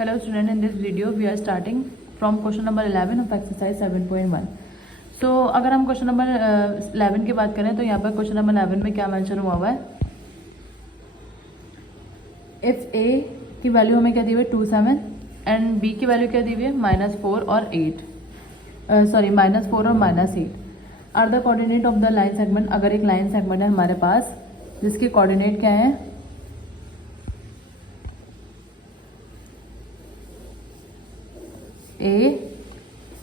Hello student, in this video we are starting from question number 11 of exercise 7.1. So अगर हम question number 11 की बात करें तो यहाँ पर क्वेश्चन नंबर 11 में क्या मेंशन हुआ है, इफ़ a की वैल्यू हमें क्या दी हुई है 27 एंड b की वैल्यू क्या दी हुई है -4 और -8 और -8 are the coordinate of the line segment. अगर एक लाइन सेगमेंट है हमारे पास जिसके कोऑर्डिनेट क्या है ए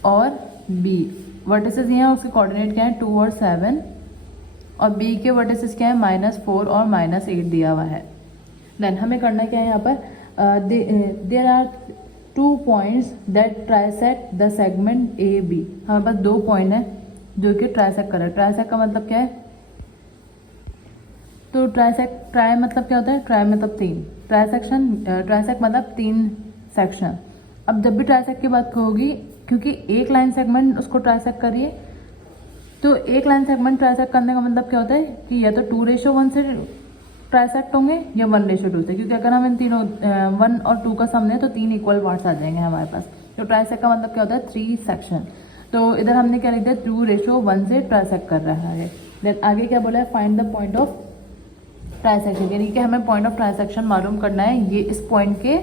और बी, वर्टिसेस ये हैं उसके कोऑर्डिनेट क्या है 2 और 7 और बी के वर्टिसेस क्या है -4 और -8 दिया हुआ है। देन हमें करना क्या है यहाँ पर, there are 2 points that trisect the segment A B. हमारे पास 2 पॉइंट है जो कि ट्राइसेक्ट कर रहा है। ट्राइसेक्ट का मतलब क्या है, तो ट्राई मतलब क्या होता है, ट्राई मतलब 3, ट्राइसेक्ट मतलब 3 सेक्शन। अब जब भी ट्राइसेक्ट की बात होगी, क्योंकि एक लाइन सेगमेंट उसको ट्राइसेक्ट करिए, तो एक लाइन सेगमेंट ट्राइसेक्ट करने का मतलब क्या होता है कि या तो 2:1 से ट्राइसेक्ट होंगे या 1:2 से, क्योंकि अगर हम इन तीनों 1 और 2 का सम लें तो 3 इक्वल पार्ट्स आ जाएंगे हमारे पास। तो ट्राइसेक्ट का मतलब क्या होता है 3 सेक्शन। तो इधर हमने क्या लिख दिया 2:1 से ट्राइसेक्ट कर रहा है। देन आगे क्या बोला है, find the point of trisection, यानी कि हमें पॉइंट ऑफ ट्राइसेक्शन मालूम करना है। ये इस पॉइंट के,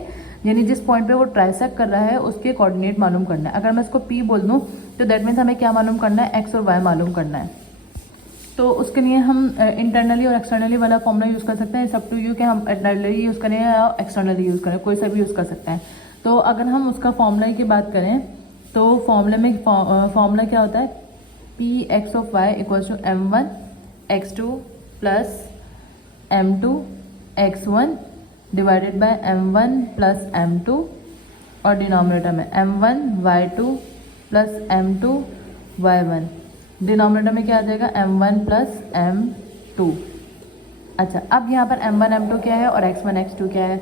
यानी जिस पॉइंट पे वो ट्राइसेक्ट कर रहा है उसके कोऑर्डिनेट मालूम करना है। अगर मैं इसको P बोल दूं तो दैट मीन्स हमें क्या मालूम करना है, x और y मालूम करना है। तो उसके लिए हम इंटरनली और एक्सटर्नली वाला फॉर्मूला यूज़ कर सकते हैं। सब टू यू के हम इंटरनली यूज़ करें या एक्सटर्नली यूज़ करें, कोई सा भी यूज़ कर सकते हैं। तो अगर हम उसका फॉर्मूला की बात करें तो फॉर्मूले में फॉर्मूला क्या होता है, Px of y equals to m1 x2 plus m2 x1 divided by m1 plus m2 और डिनोमिनेटर में m1 y2 plus m2 y1। Denominator में क्या आ जाएगा m1 प्लस m2। अच्छा, अब यहाँ पर m1 m2 क्या है और x1 x2 क्या है।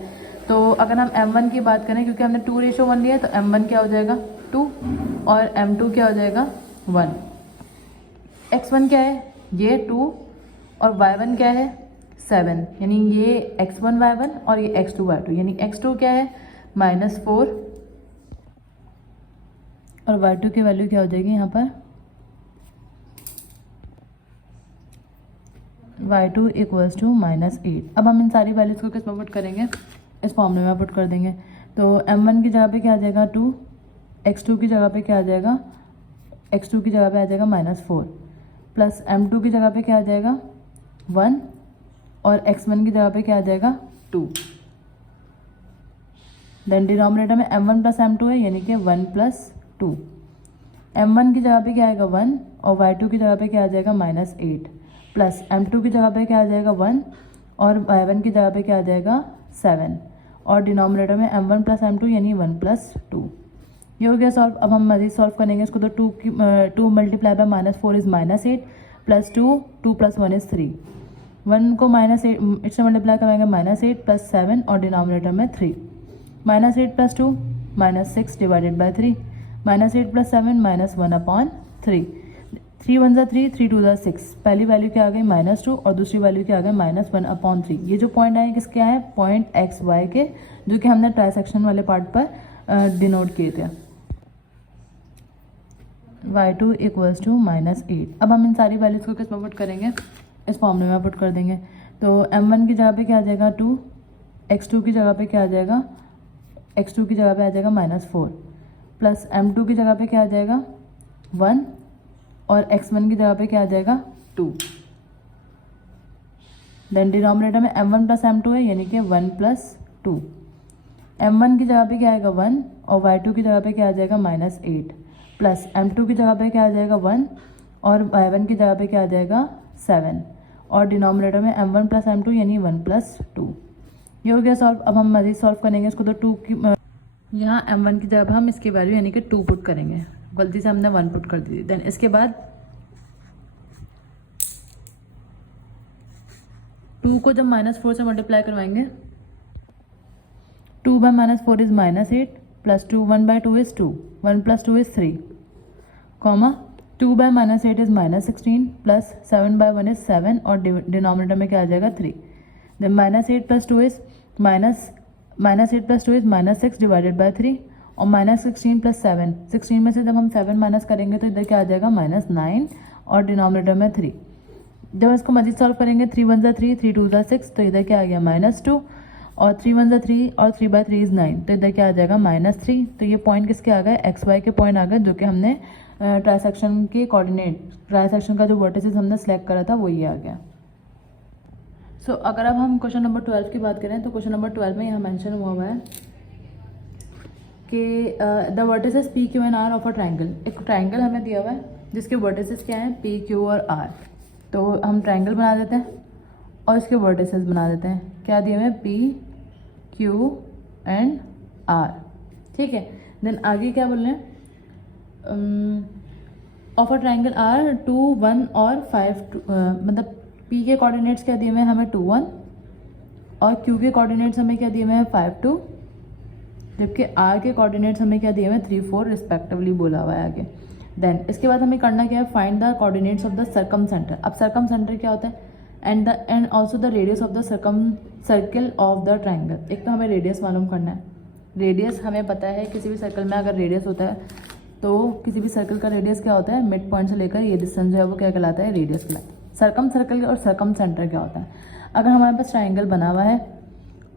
तो अगर हम m1 की बात करें, क्योंकि हमने 2:1 लिया है, तो m1 क्या हो जाएगा 2 और m2 क्या हो जाएगा 1। x1 क्या है, ये 2 और y1 क्या है 7, यानी ये x1 y1 और ये x2 y2, यानी x2 क्या है -4 और y2 की वैल्यू क्या हो जाएगी यहाँ पर y2 इक्वल्स टू -8। अब हम इन सारी वैल्यूज़ को किस में पुट करेंगे, इस फॉर्मूले में पुट कर देंगे। तो m1 की जगह पे क्या आ जाएगा 2, x2 की जगह पे क्या आ जाएगा, x2 की जगह पे आ जाएगा -4 प्लस m2 की जगह पे क्या आ जाएगा 1 और x1 की जगह पे क्या आ जाएगा 2। देन डिनोमिनेटर में m1 प्लस m2 है, यानी कि 1 प्लस 2। m1 की जगह पे क्या आएगा 1 और y2 की जगह पे क्या आ जाएगा -8 प्लस m2 की जगह पे क्या आ जाएगा 1 और y1 की जगह पे क्या आ जाएगा 7 और डिनोमिनेटर में m1 प्लस m2 यानी 1 प्लस 2। ये हो गया सॉल्व। अब हम मज़ीद सॉल्व करेंगे इसको, तो 2 multiply by -4 is -8 plus 2 plus 1 is 3। 1 को -8 से मल्टीप्लाई कराएंगे -8 प्लस 7 और डिनोमिनेटर में 3। -8 प्लस 2 -6 डिवाइडेड बाय 3, -8 प्लस 7 -1/3। 3 1 ज़ा 3, 3 2 ज़ा 6। पहली वैल्यू क्या आ गई -2 और दूसरी वैल्यू क्या आ गई -1/3। ये जो पॉइंट आए किसके हैं, पॉइंट एक्स वाई के, जो कि हमने ट्राइसेक्शन वाले पार्ट पर डिनोट किए थे। y2 equals to -8। अब हम इन सारी वैल्यूज़ को किस में पुट करेंगे, इस फॉर्मूले में पुट कर देंगे। तो m1 की जगह पे क्या आ जाएगा 2, x2 की जगह पे क्या आ जाएगा, x2 की जगह पे आ जाएगा -4 प्लस m2 की जगह पे क्या आ जाएगा 1 और x1 की जगह पे क्या आ जाएगा 2। देन डिनोमिनेटर में m1 प्लस m2 है, यानी कि 1 प्लस 2। m1 की जगह पे क्या आएगा 1 और y2 की जगह पे क्या आ जाएगा -8 प्लस m2 की जगह पे क्या आ जाएगा 1 और y1 की जगह पे क्या आ जाएगा 7 और डिनोमिनेटर में m1 प्लस m2 यानी 1 प्लस 2। ये हो गया सॉल्व। अब हम मज़ीद सॉल्व करेंगे इसको, तो 2 की यहाँ m1 की जगह हम इसकी वैल्यू यानी कि 2 पुट करेंगे, गलती से हमने 1 पुट कर दी। देन इसके बाद 2 को जब -4 से मल्टीप्लाई करवाएंगे, 2 by -4 is -8 plus 2 1 by 2 is 2, 1 plus 2 is 3 comma 2 by -8 is -16 plus 7 by 1 is 7 और डिनोमिनेटर में क्या आ जाएगा 3। Then -8 plus 2 is -8 + 2 is -6 divided by 3 और -16 + 7, 16 में से जब हम 7 माइनस करेंगे तो इधर क्या आ जाएगा -9 और डिनोमिनेटर में 3। जब इसको मजीद सॉल्व करेंगे 3 1 ज़ा 3, 3 2 ज़ा 6, तो इधर क्या आ गया -2 और 3 1 ज़ा 3 और 3/3 इज़ 9, तो इधर क्या आ जाएगा -3। तो ये पॉइंट किसके आ गए, एक्स वाई के पॉइंट आ गए, जो कि हमने ट्राइसेक्शन के कोऑर्डिनेट, ट्राइसेक्शन का जो वर्टिसेस हमने सेलेक्ट करा था वो ये आ गया। सो अगर अब हम क्वेश्चन नंबर 12 की बात करें तो क्वेश्चन नंबर 12 में यहाँ मेंशन हुआ है कि the vertices P Q and R of a triangle. एक ट्राइंगल हमें दिया हुआ है जिसके वर्टिसेस क्या हैं, पी क्यू और आर। तो हम ट्राइंगल बना देते हैं और इसके वर्टिसेस बना देते हैं। क्या दिए हुए हैं, पी क्यू एंड आर। ठीक है, देन आगे क्या बोल रहे हैं, ऑफ अ ट्राइंगल आर 2 1 और 5 मतलब पी के कोऑर्डिनेट्स क्या दिए हुए हैं हमें 2 1 और क्यू के कोऑर्डिनेट्स हमें क्या दिए हुए हैं 5 2, जबकि आर के कोऑर्डिनेट्स हमें क्या दिए हुए हैं 3 4 रिस्पेक्टिवली बोला हुआ है आगे। देन इसके बाद हमें करना क्या है, find the coordinates of the circum centre. अब सर्कम सेंटर क्या होता है, and also the radius of the circle of the triangle. एक तो हमें रेडियस मालूम करना है, रेडियस हमें पता है किसी भी सर्कल में अगर रेडियस होता है तो किसी भी सर्कल का रेडियस क्या होता है, मिड पॉइंट से लेकर ये डिस्टेंस जो है वो क्या कहलाता है, रेडियस कहलाता है। सर्कम सर्कल और सर्कम सेंटर क्या होता है, अगर हमारे पास ट्राइंगल बना हुआ है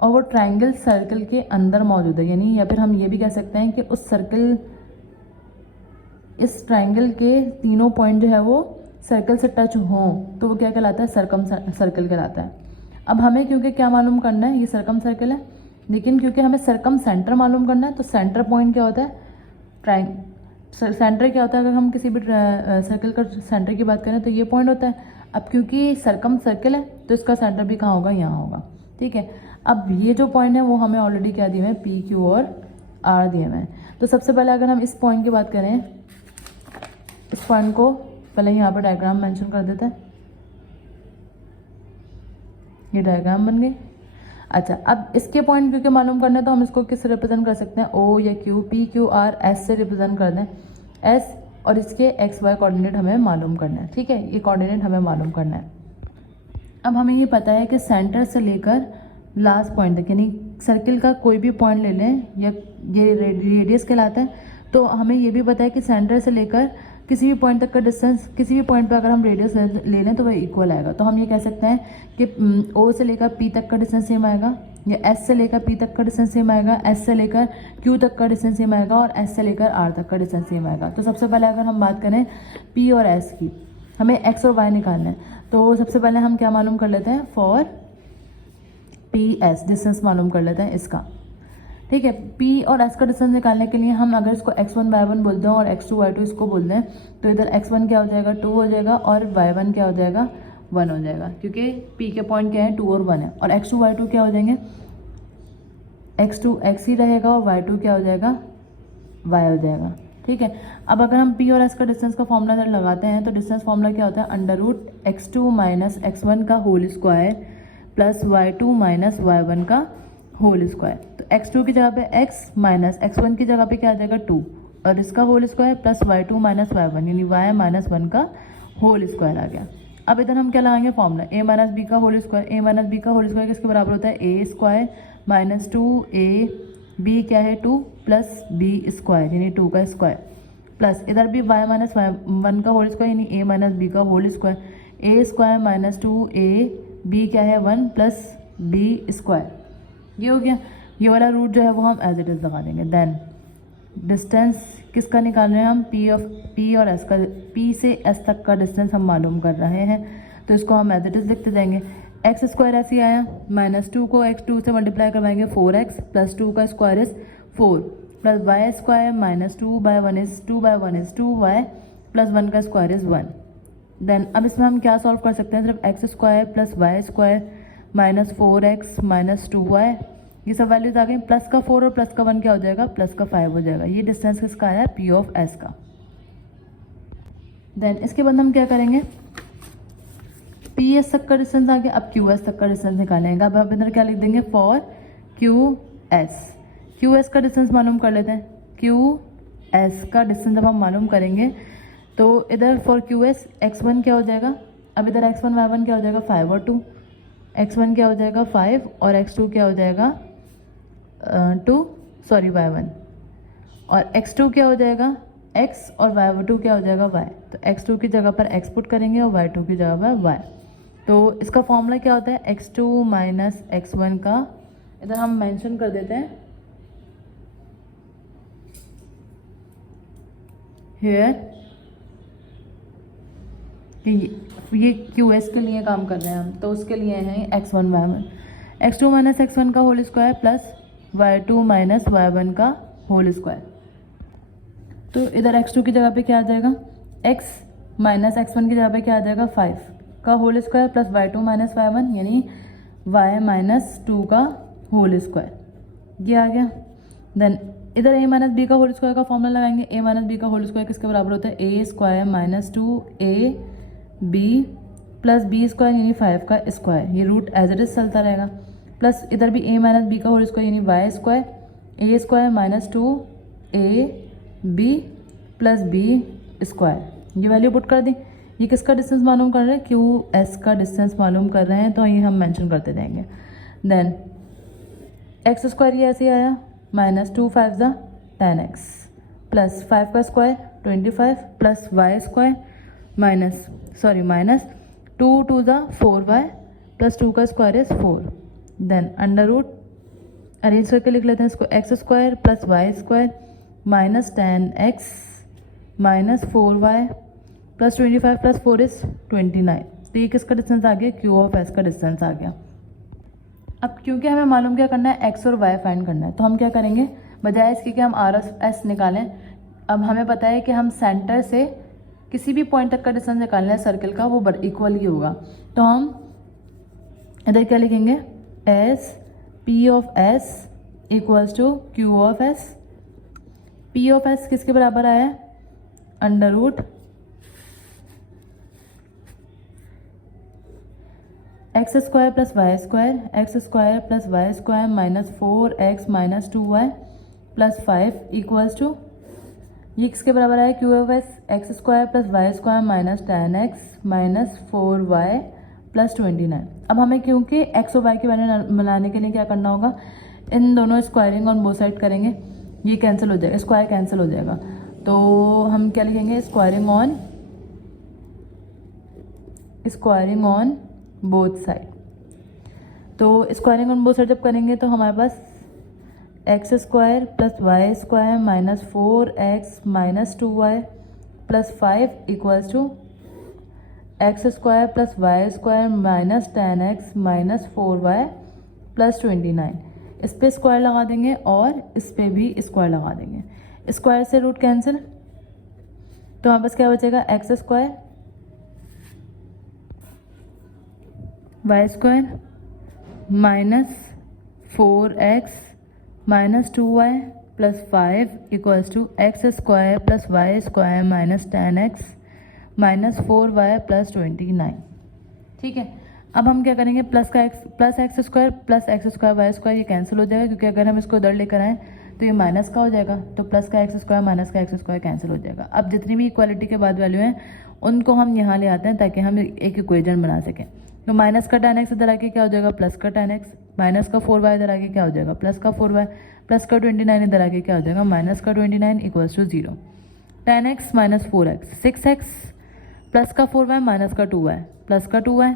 और वो ट्राइंगल सर्कल के अंदर मौजूद है, यानी या फिर हम ये भी कह सकते हैं कि उस सर्कल, इस ट्राइंगल के तीनों पॉइंट जो है वो सर्कल से टच हों, तो वो क्या कहलाता है, सर्कम सर्कल कहलाता है। अब हमें क्योंकि क्या मालूम करना है, ये सर्कम सर्कल है, लेकिन क्योंकि हमें सर्कम सेंटर मालूम करना है तो सेंटर पॉइंट क्या होता है, सेंटर क्या होता है, अगर हम किसी भी सर्कल का सेंटर की बात करें तो ये पॉइंट होता है। अब क्योंकि सर्कम सर्कल है तो इसका सेंटर भी कहाँ होगा, यहाँ होगा। ठीक है, अब ये जो पॉइंट है वो हमें ऑलरेडी क्या दिए हुए हैं, पी क्यू और आर दिए हुए हैं। तो सबसे पहले अगर हम इस पॉइंट की बात करें, इस पॉइंट को पहले यहाँ पर डायग्राम मेंशन कर देते हैं, ये डायग्राम बन गई। अच्छा, अब इसके पॉइंट क्योंकि मालूम करना है तो हम इसको किससे रिप्रेजेंट कर सकते हैं, ओ या Q, P Q R S से रिप्रेजेंट कर दें, एस, और इसके एक्स वाई कोऑर्डिनेट हमें मालूम करना है। ठीक है, ये कोऑर्डिनेट हमें मालूम करना है। अब हमें ये पता है कि सेंटर से लेकर लास्ट पॉइंट तक, यानी सर्किल का कोई भी पॉइंट ले लें, या ये रेडियस कहलाता है, तो हमें ये भी पता है कि सेंटर से लेकर किसी भी पॉइंट तक का डिस्टेंस, किसी भी पॉइंट पर अगर हम रेडियस ले लें तो वह इक्वल आएगा। तो हम ये कह सकते हैं कि ओ से लेकर पी तक का डिस्टेंस सेम आएगा, या एस से लेकर पी तक का डिस्टेंस सेम आएगा, एस से लेकर क्यू तक का डिस्टेंस सेम आएगा, और एस से लेकर आर तक का डिस्टेंस सेम आएगा। तो सबसे पहले अगर हम बात करें पी और एस की, हमें एक्स और वाई निकालना है, तो सबसे पहले हम क्या मालूम कर लेते हैं, फॉर पी एस डिस्टेंस मालूम कर लेते हैं इसका। ठीक है, पी और एस का डिस्टेंस निकालने के लिए हम अगर इसको x1 y1 बोलते हैं और x2 y2 इसको बोल दें, तो इधर x1 क्या हो जाएगा, 2 हो जाएगा, और y1 क्या हो जाएगा, 1 हो जाएगा, क्योंकि p के पॉइंट क्या है, 2 और 1 है। और x2 y2 क्या हो जाएंगे, x2 x ही रहेगा और y2 क्या हो जाएगा, y हो जाएगा। ठीक है, अब अगर हम p और s का डिस्टेंस का फॉर्मूला जब लगाते हैं तो डिस्टेंस फॉर्मूला क्या होता है, √x2 - x1 का whole square plus y2 - y1 का होल स्क्वायर। तो x2 की जगह पे x माइनस x1 की जगह पे क्या आ जाएगा 2, और इसका whole square plus y2 - y1, यानी y - 1 का होल स्क्वायर आ गया। अब इधर हम क्या लगाएंगे फॉर्मूला, a - b का होल स्क्वायर। a - b का होल स्क्वायर किसके बराबर होता है, a square minus 2a, b क्या है 2 प्लस b स्क्वायर, यानी 2 का स्क्वायर, प्लस इधर भी y - 1 का होल स्क्वायर, यानी a - b का whole square, a square minus 2a, b क्या है 1 प्लस b स्क्वायर। ये हो गया, ये वाला रूट जो है वो हम एज इट इज़ लगा देंगे। देन डिस्टेंस किसका निकाल रहे हैं हम, पी और एस का, पी से एस तक का डिस्टेंस हम मालूम कर रहे हैं, तो इसको हम एज इट इज़ लिखते जाएंगे। एक्स स्क्वायर ऐसे ही आया, -2 को x2 से मल्टीप्लाई करवाएंगे, 4x प्लस 2 का square is 4, plus y square -2/1 is 2/1 is 2y plus 1 का स्क्वायर इज 1। देन अब इसमें हम क्या सॉल्व कर सकते हैं, सिर्फ x square plus y square minus 4x minus 2y, ये सब वैल्यूज आ गई, प्लस का 4 और प्लस का 1 क्या हो जाएगा, प्लस का 5 हो जाएगा। ये डिस्टेंस किसका आया, पी ऑफ एस का। देन इसके बाद हम क्या करेंगे, पी एस तक का डिस्टेंस आ गया, अब क्यू एस तक का डिस्टेंस निकालेंगे। अब इधर क्या लिख देंगे, फॉर क्यू एस का डिस्टेंस मालूम कर लेते हैं। क्यू एस का डिस्टेंस जब हम मालूम करेंगे तो इधर फॉर क्यू एस x1 क्या हो जाएगा, अब इधर x1 y1 क्या हो जाएगा 5 और 2, x1 क्या हो जाएगा 5 और x2 क्या हो जाएगा y1 और x2 क्या हो जाएगा x और y2 क्या हो जाएगा y। तो x2 की जगह पर x पुट करेंगे और y2 की जगह पर y। तो इसका फॉर्मूला क्या होता है x2 माइनस x1 का, इधर हम मेंशन कर देते हैं हियर कि ये QS के लिए काम कर रहे हैं हम, तो उसके लिए हैं x1 y1। x2 minus x1 का whole square plus y2 minus y1 का होल स्क्वायर। तो इधर x2 की जगह पे क्या आ जाएगा x माइनस x1 की जगह पे क्या आ जाएगा 5 का whole square plus y2 minus y1 यानी y माइनस 2 का होल स्क्वायर, ये आ गया। देन इधर a माइनस बी का होल स्क्वायर का फॉर्मूला लगाएंगे। a माइनस बी का होल स्क्वायर किसके बराबर होता है a square minus 2a b plus b square यानी 5 का स्क्वायर, ये रूट एज इट इज चलता रहेगा। प्लस इधर भी a माइनस बी का होल स्क्वायर यानी y square a square minus 2a b plus b square, ये वैल्यू पुट कर दी। ये किसका डिस्टेंस मालूम कर रहे हैं QS का डिस्टेंस मालूम कर रहे हैं, तो ये हम मेंशन करते जाएंगे। देन एक्स स्क्वायर ये ऐसे आया माइनस 2 5 ज़ा 10x प्लस 5 का square 25 plus y square minus 2 2 ज़ा 4y प्लस 2 का square is 4। Then under root arrange करके लिख लेते हैं इसको x square plus y square minus 10x minus 4y plus 25 plus 4 is 29। तो ये किसका डिस्टेंस आ गया QS का डिस्टेंस आ गया। अब क्योंकि हमें मालूम क्या करना है x और y फाइंड करना है, तो हम क्या करेंगे बजाय इसके कि हम RS निकालें, अब हमें पता है कि हम सेंटर से किसी भी पॉइंट तक का डिस्टेंस निकालना है सर्कल का, वो इक्वल ही होगा। तो हम इधर क्या लिखेंगे S P of S equals to Q of S। P of S किसके बराबर आया है under root x square plus y square minus 4x minus 2y plus 5 equals to ये किसके बराबर है Q of S x square plus y square minus 10x minus 4y plus 29। अब हमें क्योंकि x और y की वैल्यू बनाने के लिए क्या करना होगा, इन दोनों स्क्वायरिंग ऑन बोथ साइड करेंगे, ये कैंसिल हो जाएगा, स्क्वायर कैंसिल हो जाएगा। तो हम क्या लिखेंगे स्क्वायरिंग ऑन बोथ साइड। तो स्क्वायरिंग ऑन बोथ साइड जब करेंगे तो हमारे पास x square plus y square minus 4x minus 2y plus 5 equals to x square plus y square minus 10x minus 4y plus 29। इस पर स्क्वायर लगा देंगे और इस पर भी स्क्वायर लगा देंगे। स्क्वायर से रूट कैंसिल, तो हमारे पास क्या बचेगा x square y square minus 4x minus 2y plus 5 equals to x square plus y square minus 10x minus 4y plus 29। ठीक है, अब हम क्या करेंगे plus x square y square ये कैंसिल हो जाएगा, क्योंकि अगर हम इसको उधर लेकर आएँ तो ये माइनस का हो जाएगा, तो प्लस का एक्स स्क्वायर माइनस का एक्स स्क्वायर कैंसिल हो जाएगा। अब जितनी भी इक्वालिटी के बाद वैल्यू हैं उनको हम यहाँ ले आते हैं ताकि हम एक इक्वेशन बना सकें। तो माइनस का 10x इधर आके क्या हो जाएगा प्लस का 10x, माइनस का 4y इधर आके क्या हो जाएगा प्लस का 4y, प्लस का 29 इधर आके क्या हो जाएगा माइनस का 29 equals to 0। 10x minus 4x 6x plus का 4y माइनस का 2y प्लस का 2y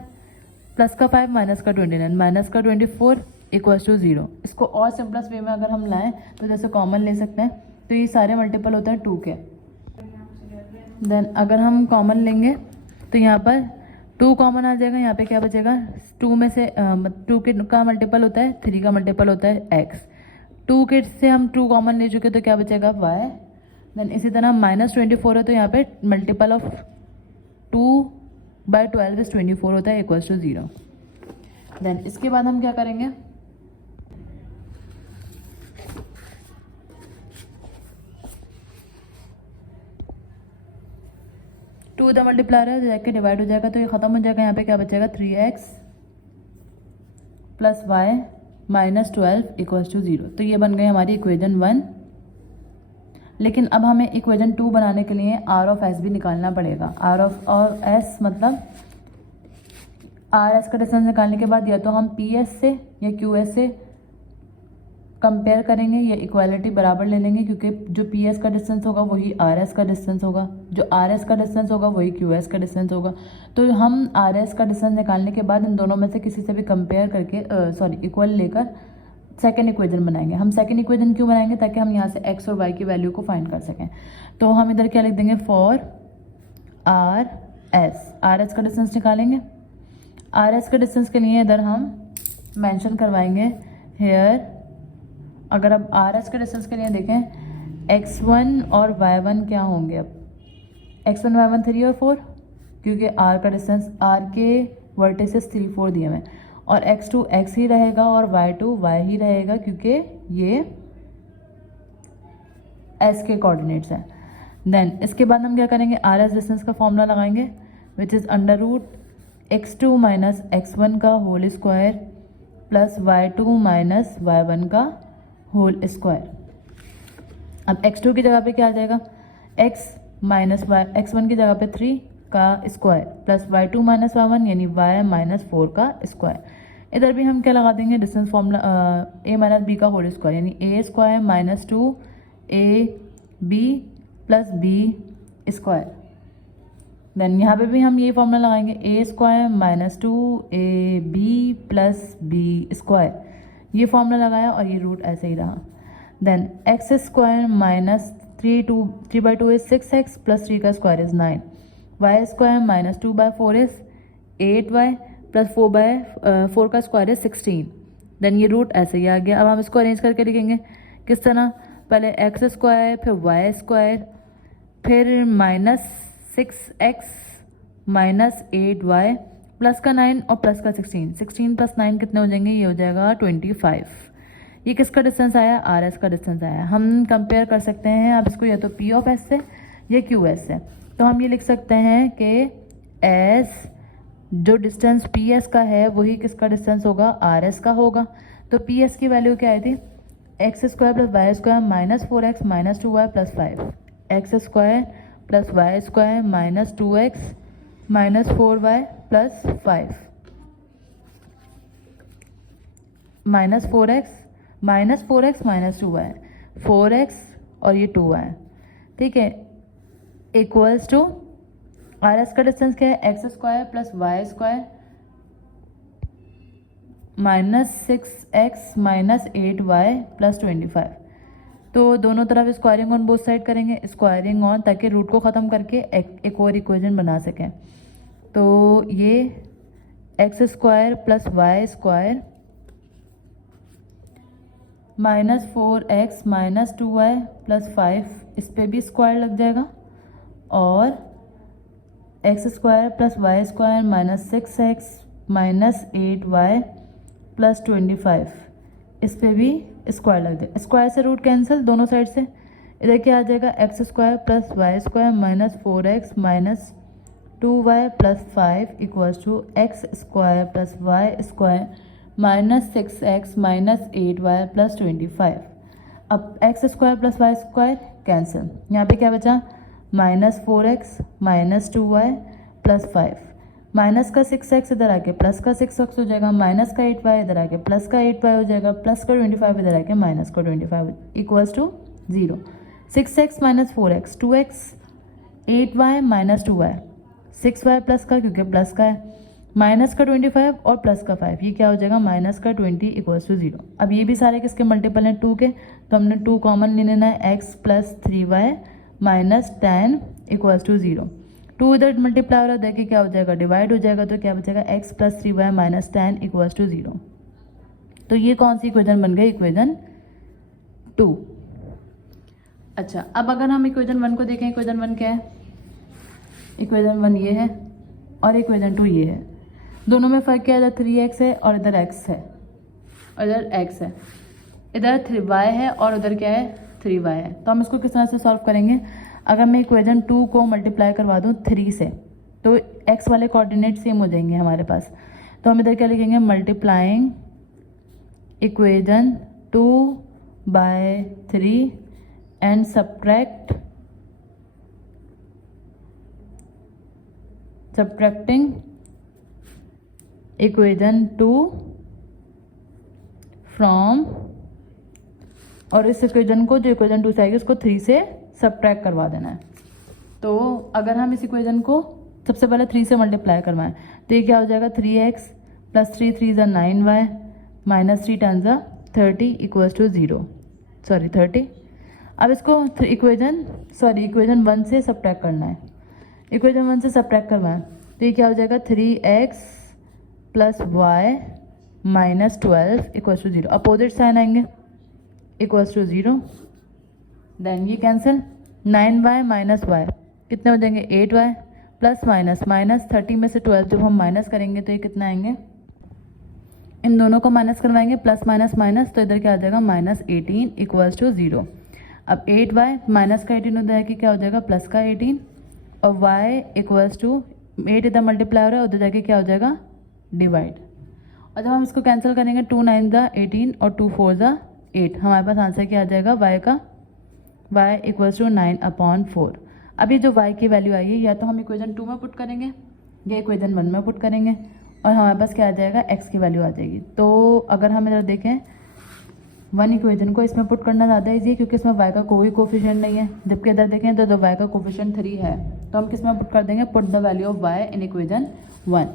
प्लस का 5 माइनस का 29 माइनस का 24 इक्वल्स टू 0। इसको और सिंपलेस्ट वे में अगर हम लाएँ तो जैसे कॉमन ले सकते हैं, तो ये सारे मल्टीपल होते हैं 2 के। देन अगर हम कॉमन लेंगे तो यहाँ पर 2 कॉमन आ जाएगा, यहाँ पे क्या बचेगा 2 में से 2 का मल्टीपल होता है 3 का मल्टीपल होता है x। 2 के से हम 2 कॉमन ले चुके तो क्या बचेगा y। देन इसी तरह माइनस 24 है तो यहाँ पे मल्टीपल ऑफ 2/12 इज 24 होता है इक्वल्स टू 0। देन इसके बाद हम क्या करेंगे टू द मल्टीप्लायर है जाके डिवाइड हो जाएगा, तो ये खत्म हो जाएगा। यहाँ पे क्या बचेगा 3x plus y minus 12 equals to 0। तो ये बन गई हमारी इक्वेशन 1। लेकिन अब हमें इक्वेशन 2 बनाने के लिए आर ऑफ एस भी निकालना पड़ेगा। आर ऑफ एस मतलब आर एस का डिस्टेंस निकालने के बाद या तो हम पी एस से या क्यू एस से कंपेयर करेंगे, ये इक्वालिटी बराबर ले लेंगे क्योंकि जो पी एस का डिस्टेंस होगा वही आर एस का डिस्टेंस होगा, जो आर एस का डिस्टेंस होगा वही क्यू एस का डिस्टेंस होगा। तो हम आर एस का डिस्टेंस निकालने के बाद इन दोनों में से किसी से भी कंपेयर करके इक्वल लेकर सेकेंड इक्वेशन बनाएंगे। हम सेकेंड इक्वेशन क्यों बनाएंगे? ताकि हम यहाँ से एक्स और वाई की वैल्यू को फाइंड कर सकें। तो हम इधर क्या लिख देंगे? फॉर आर एस का डिस्टेंस निकालेंगे। आर एस के डिस्टेंस के लिए इधर हम मेंशन करवाएंगे हेयर। अगर अब आर एस के डिस्टेंस के लिए देखें, x1 और y1 क्या होंगे? अब x1 y1 3 और 4, क्योंकि r का डिस्टेंस, r के वर्टिसेस 3 4 दिए हुए, और x2 x ही रहेगा और y2 y ही रहेगा क्योंकि ये s के कोऑर्डिनेट्स हैं। देन इसके बाद हम क्या करेंगे? आर एस डिस्टेंस का फॉर्मूला लगाएंगे which is under root x2 minus x1 का whole square plus y2 minus y1 का होल स्क्वायर। अब x2 की जगह पे क्या आ जाएगा? x माइनस वाई, x1 की जगह पे 3 का square plus y2 minus y1 यानी y माइनस 4 का स्क्वायर। इधर भी हम क्या लगा देंगे? Distance formula a minus b का होल स्क्वायर यानी a square minus 2 a b plus b square. Then यहाँ पे भी हम ये फॉर्मूला लगाएंगे a square minus 2 a b plus b square. ये फॉर्मूला लगाया और ये रूट ऐसे ही रहा। Then x square minus 3/2 is 6x plus 3 का square is 9, y square minus 2/4 is 8y plus 4/4 का स्क्वायर इज 16। देन ये रूट ऐसे ही आ गया। अब हम इसको अरेंज करके लिखेंगे किस तरह? पहले एक्स स्क्वायर, फिर वाई स्क्वायर, फिर minus 6x minus 8y plus का 9 और प्लस का 16 प्लस 9 कितने हो जाएंगे? ये हो जाएगा 25। ये किसका डिस्टेंस आया? आर एस का डिस्टेंस आया। हम कंपेयर कर सकते हैं अब इसको या तो पी ऑफ एस से या क्यू एस से। तो हम ये लिख सकते हैं कि एस जो डिस्टेंस पी एस का है वही किसका डिस्टेंस होगा? आर एस का होगा। तो पी एस की वैल्यू क्या आई थी? X square plus y square minus 4x minus 2y plus 5, x square plus y square minus 2x minus 4y plus 5 minus 4x minus 2y, 4x और ये 2y, ठीक है, इक्वल्स टू आर एस का distance क्या है? X square plus y square minus 6x minus 8y plus 25। तो दोनों तरफ स्क्वायरिंग ऑन बोथ साइड करेंगे, स्क्वायरिंग ऑन, ताकि रूट को ख़त्म करके एक और इक्वेशन बना सकें। तो ये x square plus y square minus 4x minus 2y plus 5, इस पर भी स्क्वायर लग जाएगा, और x square plus y square minus 6x minus 8y plus 25, इस पर भी स्क्वायर लग जाएगा। स्क्वायर से रूट कैंसिल दोनों साइड से। इधर क्या आ जाएगा? X square plus y square minus 4x minus 2y plus 5 equals to x square plus y square minus 6x minus 8y plus 25। अब x square plus y square cancel, यहाँ पे क्या बचा? Minus 4x minus 2y plus 5, minus का 6x इधर आके plus का 6x हो जाएगा, माइनस का 8y इधर आके प्लस का 8y हो जाएगा, प्लस का 25 इधर आके माइनस का 25 equals to 0। 6x minus 4x 2x 8y minus 2y 6y plus का, क्योंकि प्लस का है, माइनस का 25 और प्लस का 5, ये क्या हो जाएगा? माइनस का 20 इक्वल्स टू 0। अब ये भी सारे किसके मल्टीपल हैं? 2 के, तो हमने 2 कॉमन ले लेना है, x plus 3y minus 10 equals to 0। 2 इधर मल्टीप्लाई हो रहा है, देखिए क्या हो जाएगा? डिवाइड हो जाएगा, तो क्या बचेगा? x plus 3y minus 10 equals to 0। तो ये कौन सी इक्वेशन बन गई? इक्वेशन 2। अच्छा, अब अगर हम इक्वेशन 1 को देखें, इक्वेशन 1 क्या है? इक्वेशन 1 ये है और इक्वेशन 2 ये है। दोनों में फ़र्क क्या है? इधर 3x है और इधर x है, और इधर x है, इधर 3y है और उधर क्या है? 3y है। तो हम इसको किस तरह से सॉल्व करेंगे? अगर मैं इक्वेशन 2 को मल्टीप्लाई करवा दूँ 3 से, तो x वाले कोऑर्डिनेट सेम हो जाएंगे हमारे पास। तो हम इधर क्या लिखेंगे? Multiplying equation 2 by 3 and subtracting equation 2 from और इस इक्वेशन को जो इक्वेशन 2 से आएगी उसको 3 से सब्ट्रैक्ट करवा देना है। तो अगर हम इस इक्वेशन को सबसे पहले 3 से मल्टीप्लाई करवाएं तो ये क्या हो जाएगा 3x प्लस 3 3 ज़ा 9y माइनस 3 10 ज़ा 30 इक्वल्स टू 0 सॉरी 30। अब इसको इक्वेशन 1 से सब्ट्रैक्ट करना है। इक्वेशन 1 से सब्ट्रैक्ट करवाएं तो ये क्या हो जाएगा 3x plus y minus 12 equals to 0। Opposite sign आएंगे इक्वल्स टू 0। देन ये कैंसिल 9y माइनस वाई कितने हो जाएंगे 8y प्लस माइनस माइनस 30 में से 12 जब हम माइनस करेंगे तो ये कितना आएंगे, इन दोनों को माइनस करवाएंगे प्लस माइनस माइनस तो इधर क्या आ जाएगा माइनस 18 इक्वल्स टू 0। अब 8y माइनस का 18 हो जाएगा क्या हो जाएगा प्लस का 18 और y इक्वल्स टू 8 इधर मल्टीप्लाई हो रहा है उधर जाके क्या हो जाएगा डिवाइड। और जब हम इसको कैंसिल करेंगे 2 9 ज़ा 18 और 2 4 ज़ा 8 हमारे पास आंसर क्या आ जाएगा y इक्वल्स टू 9/4। अभी जो y की वैल्यू आई है या तो हम इक्वेशन 2 में पुट करेंगे या इक्वेशन 1 में पुट करेंगे और हमारे पास क्या आ जाएगा x की वैल्यू आ जाएगी। तो अगर हम इधर देखें 1 इक्वेशन को इसमें पुट करना ज़्यादा ईजी है क्योंकि इसमें y का कोई कोफिशिएंट नहीं है, जबकि इधर देखें तो y का कोफिशिएंट 3 है तो हम किस में पुट कर देंगे put the value of y in equation 1।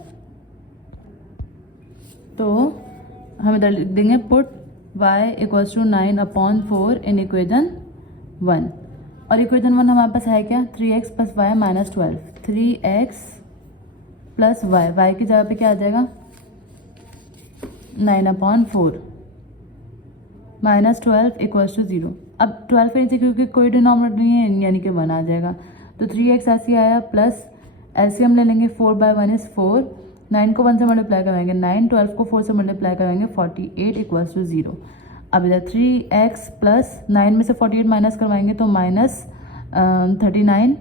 तो हम इधर लिख देंगे put y equals to 9/4 in equation 1 और इक्वेशन 1 हमारे पास है क्या 3x plus y minus 12 3x plus y की जगह पे क्या आ जाएगा 9/4 माइनस 12 इक्वल्स टू 0। अब 12 के नीचे क्योंकि कोई डिनोमिनेटर नहीं है यानी कि 1 आ जाएगा तो 3x ऐसे आया प्लस एलसीएम ले लेंगे 4/1 इज 4 9 को 1 से मल्टीप्लाई करवाएंगे 9 12 को 4 से मल्टीप्लाई करवाएंगे 48 इक्वल्स टू 0। अब इधर 3x प्लस 9 में से 48 माइनस करवाएंगे तो माइनस 39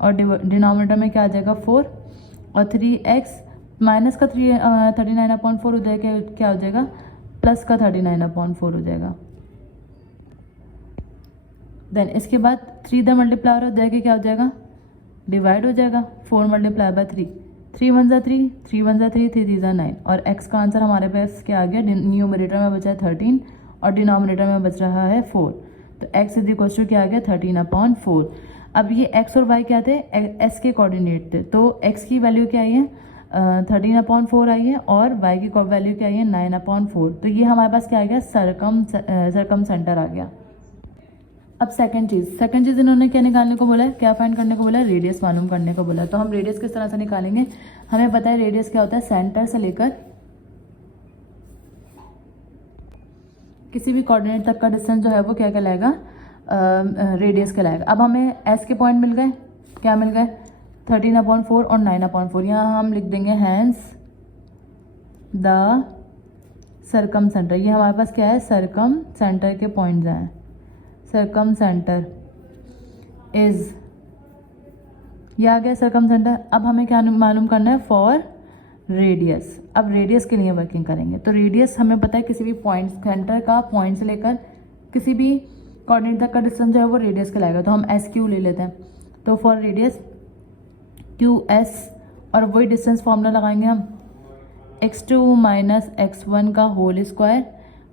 और डिनोमिनेटर में क्या आ जाएगा 4 और 3x माइनस का 39/4 हो जाएगा क्या हो जाएगा प्लस का 39/4 हो जाएगा। देन इसके बाद 3 इधर मल्टीप्लाई हो जाएगा क्या हो जाएगा डिवाइड हो जाएगा 4 मल्टीप्लाई बाय 3 3 1 ज़ा 3 3 1 ज़ा 3 3 3 ज़ा 9 और x का आंसर हमारे पास क्या आ गया न्यूमरेटर में बचा है 13 और डिनोमिनेटर में बच रहा है 4 तो x इज इक्वल टू क्या आ गया 13/4। अब ये x और y क्या थे s के कोऑर्डिनेट थे तो x की वैल्यू क्या आई है 13/4 आई है और y की वैल्यू क्या आई है 9/4 तो ये हमारे पास क्या आ गया सरकम सेंटर आ गया। अब सेकंड चीज़ इन्होंने क्या निकालने को बोला है क्या फाइंड करने को बोला है रेडियस मालूम करने को बोला है। तो हम रेडियस किस तरह से निकालेंगे हमें पता है रेडियस क्या होता है सेंटर से लेकर किसी भी कोऑर्डिनेट तक का डिस्टेंस जो है वो क्या कहलाएगा रेडियस कहलाएगा। अब हमें एस के पॉइंट मिल गए क्या मिल गए 13/4 और 9/4 यहाँ हम लिख देंगे हैंस द सरकम सेंटर ये हमारे पास क्या है सरकम सेंटर के पॉइंट्स हैं सरकम सेंटर इज ये आ गया सरकम सेंटर। अब हमें क्या मालूम करना है फॉर रेडियस। अब रेडियस के लिए वर्किंग करेंगे तो रेडियस हमें पता है किसी भी पॉइंट सेंटर का पॉइंट से लेकर किसी भी कोऑर्डिनेट तक का डिस्टेंस जो है वो रेडियस कहलाएगा। तो हम एस क्यू ले लेते हैं तो फॉर रेडियस क्यू एस और वही डिस्टेंस फॉर्मूला लगाएंगे हम x2 माइनस x1 का whole square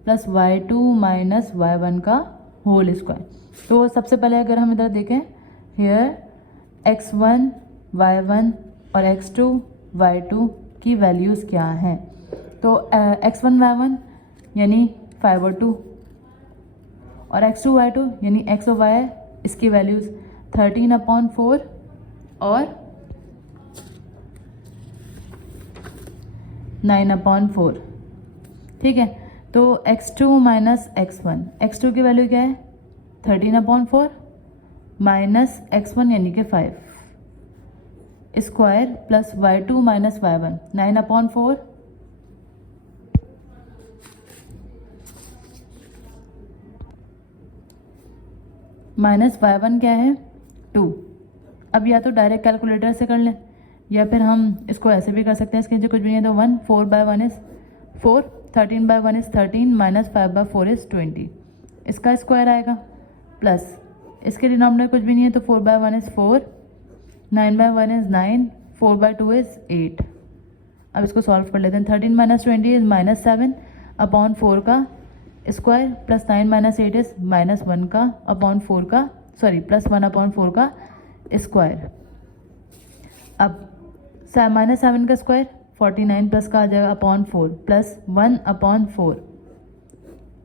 plus y2 minus y1 का होल स्क्वायर। तो सबसे पहले अगर हम इधर देखें हेयर x1 y1 और x2 y2 की वैल्यूज़ क्या हैं तो x1 y1 यानी 5 और 2 और x2 y2 यानी x और y इसकी वैल्यूज़ 13/4 और 9/4 ठीक है। तो x2 माइनस x2 की वैल्यू क्या है 13/4 माइनस x1 यानी कि 5 square plus y2 minus y1 9/4 minus y1 क्या है 2। अब या तो डायरेक्ट कैलकुलेटर से कर लें या फिर हम इसको ऐसे भी कर सकते हैं इसके नीचे कुछ भी नहीं है तो 1 4/1 इज 4 13/1 इज 13 माइनस 5/4 इज 20 इसका स्क्वायर आएगा प्लस इसके डिनोमिनेटर कुछ भी नहीं है तो 4/1 इज 4 9/1 इज 9 4/2 इज 8। अब इसको सॉल्व कर लेते हैं 13 माइनस 20 इज -7/4 का स्क्वायर प्लस 9 माइनस 8 इज -1 का अपॉन 4 का, सॉरी +1/4 का स्क्वायर। अब -7 का स्क्वायर 49 प्लस का आ जाएगा upon 4 plus 1/4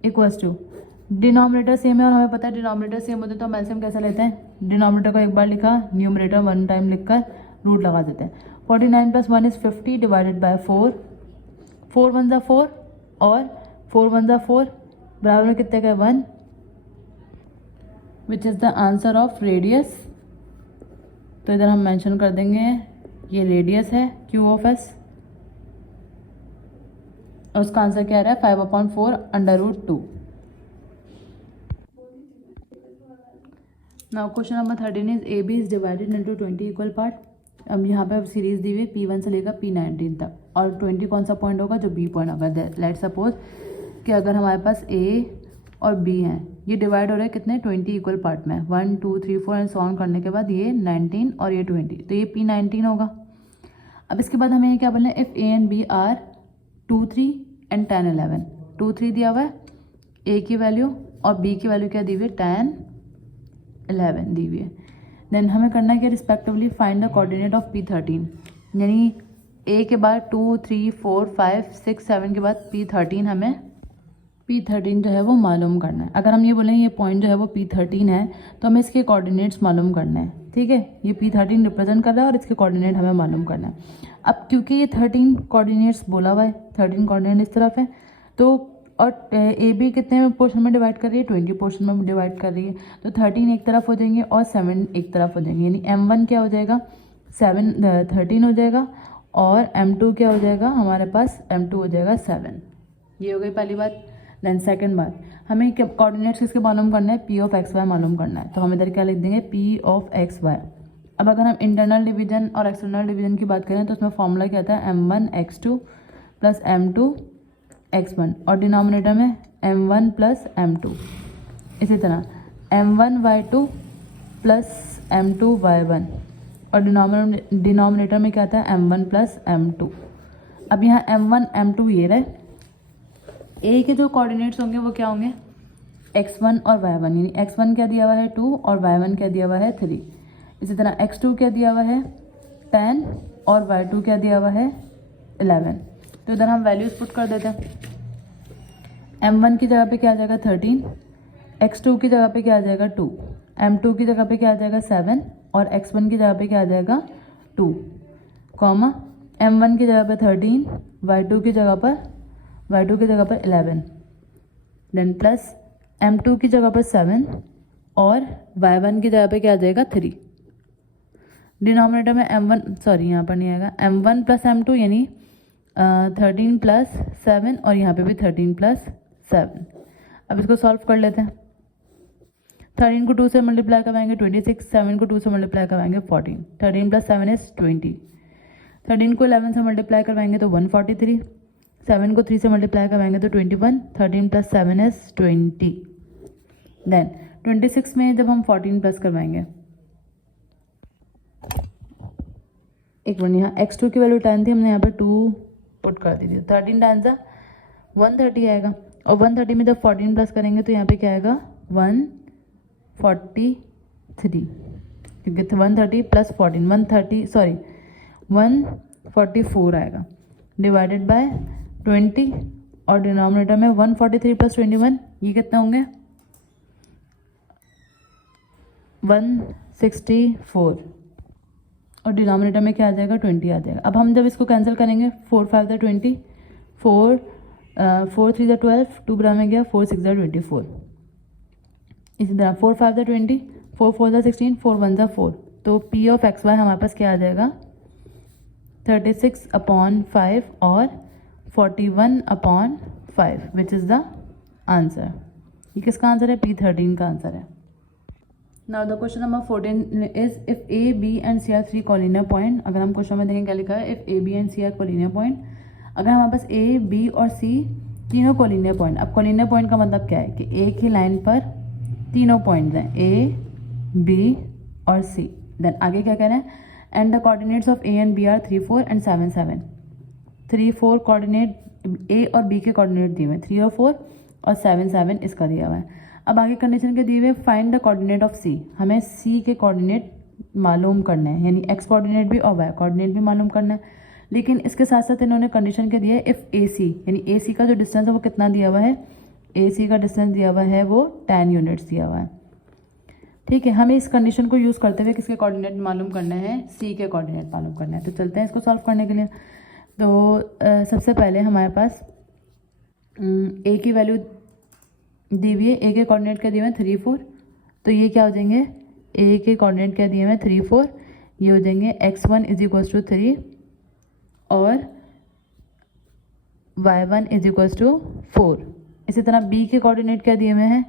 equals to, denominator same है और हमें पता है डिनोमिनेटर सेम होते तो हम एलसीएम कैसे लेते हैं, डिनोमिनेटर को एक बार लिखा, न्यूमरेटर 1 टाइम लिखकर रूट लगा देते हैं। 49 + 1 = 50 डिवाइडेड बाय 4, 4 1 = 4 और 4 1 = 4 बराबर में कितने का 1, which is the answer of radius. तो इधर हम मेंशन कर देंगे ये रेडियस है Q ऑफ S और उसका आंसर क्या आ रहा है 5/4 √2। Now question number 13 is AB is divided into 20 equal part. अब यहाँ पे सीरीज दी हुई P1 से लेकर P19 तक और 20 कौन सा पॉइंट होगा, जो B पॉइंट होगा। लेट सपोज कि अगर हमारे पास A और B हैं, ये डिवाइड हो रहे हैं कितने 20 इक्वल पार्ट में, 1 2 3 4 एंड सो ऑन करने के बाद ये 19 और ये 20, तो ये P19 होगा। अब इसके बाद हमें क्या बोलना है, if A and B are 2 3 and 10 11, 2 3 दिया हुआ है A की वैल्यू और B की वैल्यू क्या दी हुई है 10 11 दी हुई है। देन हमें करना है कि respectively find the coordinate of P13, यानी A के बाद 2 3 4 5 6 7 के बाद P13 हमें P13 जो है वो मालूम करना है। अगर हम ये बोलें ये पॉइंट जो है वो P13 है तो हमें इसके कोऑर्डिनेट्स मालूम करना है, ठीक है। ये P13 रिप्रेजेंट कर रहा है और इसके कोऑर्डिनेट हमें मालूम करना है। अब क्योंकि ये 13 कोऑर्डिनेट्स बोला हुआ है, 13 कोऑर्डिनेट इस तरफ है, तो और ए बी कितने पोर्शन में डिवाइड कर रही है 20 पोर्शन में डिवाइड कर रही है, तो 13 एक तरफ हो जाएंगे और 7 एक तरफ हो जाएंगे, यानी M1 क्या हो जाएगा 13 हो जाएगा और M2 क्या हो जाएगा हमारे पास, M2 हो जाएगा 7। ये हो गई पहली बात। देन सेकंड बात, हमें कोऑर्डिनेट्स किसके मालूम करना है, P ऑफ XY मालूम करना है, तो हम इधर क्या लिख देंगे P ऑफ XY। अब अगर हम इंटरनल डिवीजन और एक्सटर्नल डिवीजन की बात करें तो उसमें फॉर्मूला क्या आता है M1 X2 plus M2 X1 और डिनोमिनेटर में M1 प्लस M2। इसी तरह M1 Y2 plus M2 Y1 और डिनोमिनेटर में क्या आता है M1 प्लस M2। अब यहाँ M1 M2 ये रहे, A के जो कोऑर्डिनेट्स होंगे वो क्या होंगे X1 और Y1, यानी X1 क्या दिया हुआ है 2 और Y1 क्या दिया हुआ है 3। इसी तरह X2 क्या दिया हुआ है 10 और Y2 क्या दिया हुआ है 11। तो इधर हम वैल्यूज पुट कर देते हैं। M1 की जगह पे क्या आ जाएगा 13, X2 की जगह पे क्या आ जाएगा 2, M2 की जगह पे क्या आ जाएगा 7 और X1 की जगह पे क्या आ जाएगा 2, कॉमा M1 की जगह पे 13, Y2 की जगह पर 11, देन प्लस M2 की जगह पर 7 और Y1 की जगह पे क्या आ जाएगा 3। डिनोमिनेटर में M1 सॉरी यहाँ पर नहीं आएगा, M1 प्लस M2 यानी 13 प्लस 7 और यहाँ पे भी 13 प्लस 7। अब इसको सॉल्व कर लेते हैं। 13 को 2 से मल्टीप्लाई करवाएंगे 26, 7 को 2 से मल्टीप्लाई करवाएंगे 14, 13 प्लस 7 इज 20। 13 को 11 से मल्टीप्लाई करवाएंगे तो 143, 7 को 3 से मल्टीप्लाई करवाएंगे तो 21, 13 प्लस 7 इज 20। देन 26 में जब हम 14 प्लस करवाएंगे, एक मिनट, यहाँ x2 की वैल्यू 10 थी, हमने यहाँ पे 2 पुट कर दी थी, 13 टाइम्स 130 आएगा और 130 में जब 14 प्लस करेंगे तो यहाँ पे क्या आएगा 143, क्योंकि 130 प्लस 14 144 आएगा डिवाइडेड बाय 20 और डिनोमिनेटर में 143 प्लस 21 ये कितने होंगे 164 और डिनोमिनेटर में क्या आ जाएगा 20 आ जाएगा। अब हम जब इसको कैंसिल करेंगे 4 5 = 20, 4 3 = 12, 2 ग्राम में गया, 4 6 = 24। इसी तरह 4 5 = 20, 4 4 = 16, 4 1 = 4। तो P ऑफ XY हमारे पास क्या आ जाएगा 36/5 और 41/5 विच इज़ द आंसर। ये किसका आंसर है P13 का आंसर है। Now the question number 14 is if A, B and C are 3 collinear point. अगर हम क्वेश्चन में देखें क्या लिखा है, if A, B and C are collinear point. अगर हमारे पास A, B और C तीनों कोलिनियर पॉइंट। अब कोलिनियर पॉइंट का मतलब क्या है कि एक ही लाइन पर तीनों पॉइंट्स हैं A, B और C। देन आगे क्या कह रहे हैं, and the coordinates of A and B are 3 4 and 7 7। 3 4 coordinate A और B के कोऑर्डिनेट दिए हुए हैं 3 और 4, और 7 7 इसका दिया हुआ है। अब आगे कंडीशन के दिए हुए फाइंड द कोऑर्डिनेट ऑफ सी, हमें सी के कोऑर्डिनेट मालूम करना है, यानी एक्स कोऑर्डिनेट भी और वाई कोऑर्डिनेट भी मालूम करना है। लेकिन इसके साथ साथ इन्होंने कंडीशन के दिया है इफ़ ए सी, यानी ए सी का जो डिस्टेंस है वो कितना दिया हुआ है, ए सी का डिस्टेंस दिया हुआ है वो 10 यूनिट्स दिया हुआ है। ठीक है, हमें इस कंडीशन को यूज़ करते हुए किसके कोऑर्डिनेट मालूम करना है, सी के कोऑर्डिनेट मालूम करना है। तो चलते हैं इसको सॉल्व करने के लिए। तो सबसे पहले हमारे पास ए की वैल्यू दी हुई है, ए के कोऑर्डिनेट क्या दिए हुए हैं 3 4, तो ये क्या हो जाएंगे, ए के कोऑर्डिनेट क्या दिए हुए हैं 3 4, ये हो जाएंगे x1 इज इक्वल्स टू 3 और y1 इज इक्वल्स टू 4। इसी तरह b के कोऑर्डिनेट क्या दिए हुए हैं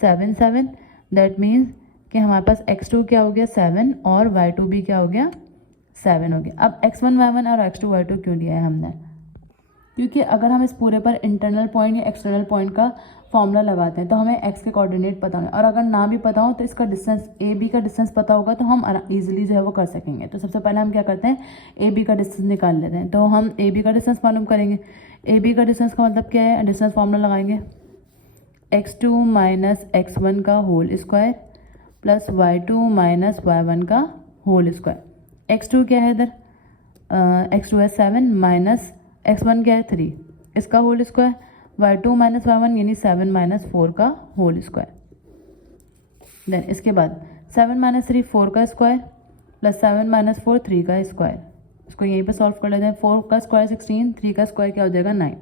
7 7, दैट मीन्स कि हमारे पास x2 क्या हो गया 7 और y2 भी क्या हो गया 7 हो गया। अब x1 y1 और x2 y2 क्यों दिया है हमने, क्योंकि अगर हम इस पूरे पर इंटरनल पॉइंट या एक्सटर्नल पॉइंट का फॉर्मूला लगाते हैं तो हमें x के कोऑर्डिनेट पता होंगे, और अगर ना भी पता हो तो इसका डिस्टेंस ए बी का डिस्टेंस पता होगा तो हम इजीली जो है वो कर सकेंगे। तो सबसे पहले हम क्या करते हैं, ए बी का डिस्टेंस निकाल लेते हैं। तो हम ए बी का डिस्टेंस मालूम करेंगे। ए बी का डिस्टेंस का मतलब क्या है, डिस्टेंस फॉर्मूला लगाएंगे x2 माइनस x1 का whole square plus y2 minus y1 का होल स्क्वायर। x2 क्या है इधर, x2 है 7 माइनस x1 क्या है 3, इसका whole square, y2 minus y1 यानी 7 माइनस 4 का होल स्क्वायर। देन इसके बाद 7 माइनस 3 4 का स्क्वायर प्लस 7 माइनस 4 3 का स्क्वायर। इसको यहीं पे सॉल्व कर लेते हैं। 4 का स्क्वायर 16, 3 का स्क्वायर क्या हो जाएगा 9,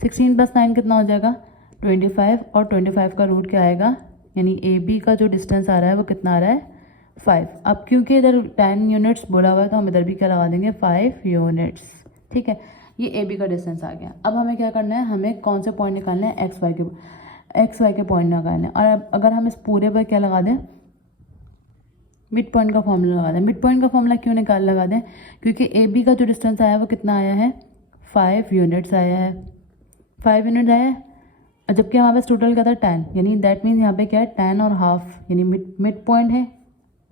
16 प्लस 9 कितना हो जाएगा 25, और 25 का रूट क्या आएगा, यानी ए बी का जो डिस्टेंस आ रहा है वो कितना आ रहा है 5। अब क्योंकि इधर 10 यूनिट्स बोला हुआ है तो हम इधर भी क्या लगा देंगे 5 यूनिट्स। ठीक है, ये ए बी का डिस्टेंस आ गया। अब हमें क्या करना है, हमें कौन से पॉइंट निकालने हैं, एक्स वाई के पॉइंट निकालने हैं। और अब अगर हम इस पूरे पर क्या लगा दें, मिड पॉइंट का फॉर्मूला लगा दें। मिड पॉइंट का फॉर्मूला क्यों लगा दें, क्योंकि ए बी का जो डिस्टेंस आया है वो कितना आया है 5 यूनिट्स आया है, 5 यूनिट्स आया है, जबकि हमारे पास टोटल क्या था 10, यानी दैट मीन्स यहाँ पे क्या है 10 और हाफ, यानी मिड पॉइंट है।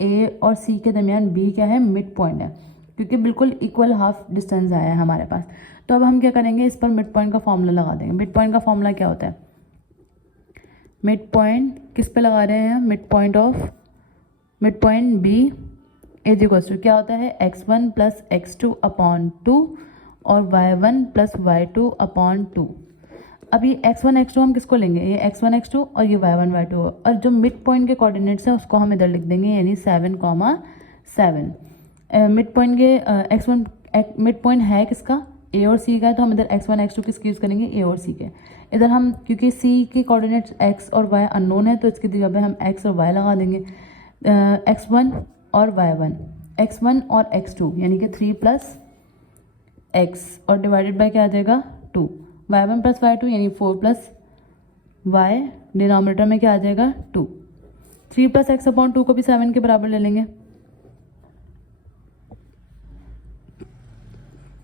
ए और सी के दरमियान बी क्या है मिड पॉइंट है, क्योंकि बिल्कुल इक्वल हाफ डिस्टेंस आया है हमारे पास। तो अब हम क्या करेंगे, इस पर मिड पॉइंट का फॉर्मूला लगा देंगे। मिड पॉइंट का फॉर्मूला क्या होता है, मिड पॉइंट किस पे लगा रहे हैं, mid point B is equals to क्या होता है x1 प्लस x2 अपॉन 2 और y1 प्लस y2 अपॉन 2। अब ये x1 x2 हम किसको लेंगे, ये x1 x2 और ये y1 y2, और जो मिड पॉइंट के कोऑर्डिनेट्स हैं उसको हम इधर लिख देंगे, यानी 7,7। मिड पॉइंट के x1 मिड पॉइंट है किसका, ए और सी का है, तो हम इधर x1 x2 किसके यूज़ करेंगे, ए और सी के। इधर हम क्योंकि सी के कोऑर्डिनेट्स x और y अननोन है तो इसकी जगह पे हम x और y लगा देंगे, x1 और y1, x1 और x2 यानी कि 3 प्लस x और डिवाइडेड बाय क्या आ जाएगा 2, y1 प्लस y2 यानी 4 प्लस y, डिनोमिनेटर में क्या आ जाएगा 2। 3 प्लस x अपॉन 2 को भी 7 के बराबर ले लेंगे,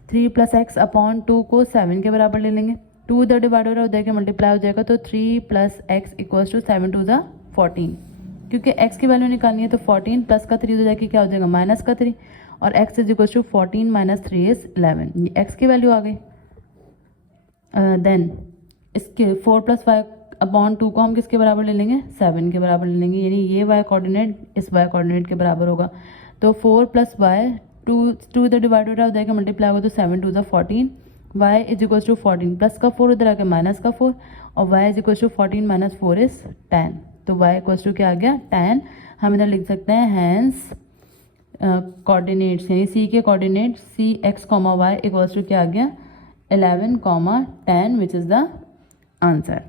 3 प्लस एक्स अपॉन 2 को 7 के बराबर ले लेंगे। 2 इधर डिवाइड हो रहा है उधर के मल्टीप्लाई हो जाएगा, तो 3 प्लस एक्स इक्वल्स टू 7 2 ज़ा 14, क्योंकि x की वैल्यू निकालनी है तो 14 प्लस का 3 हो जाएगी क्या हो जाएगा माइनस का 3, और x is equals to 14 minus 3 is 11, ये x की वैल्यू आ गई। देन इसके 4 प्लस 5 अपॉन 2 को हम किसके बराबर ले लेंगे 7 के बराबर ले लेंगे, यानी ये y कोऑर्डिनेट इस y कोऑर्डिनेट के बराबर होगा। तो 4 प्लस वाई 2 इधर डिवाइड हो रहा है उधर के मल्टीप्लाई होगा तो 7 2 14, y is equals to 14 plus का 4 इधर आके माइनस का 4, और y is equals to 14 minus 4 is 10, तो y इक्वल्स टू क्या आ गया 10। हम इधर लिख सकते हैं हैंस कोऑर्डिनेट्स, यानी c के coordinate c x comma y equals to क्या आ गया 11 10 विच इज़ द आंसर।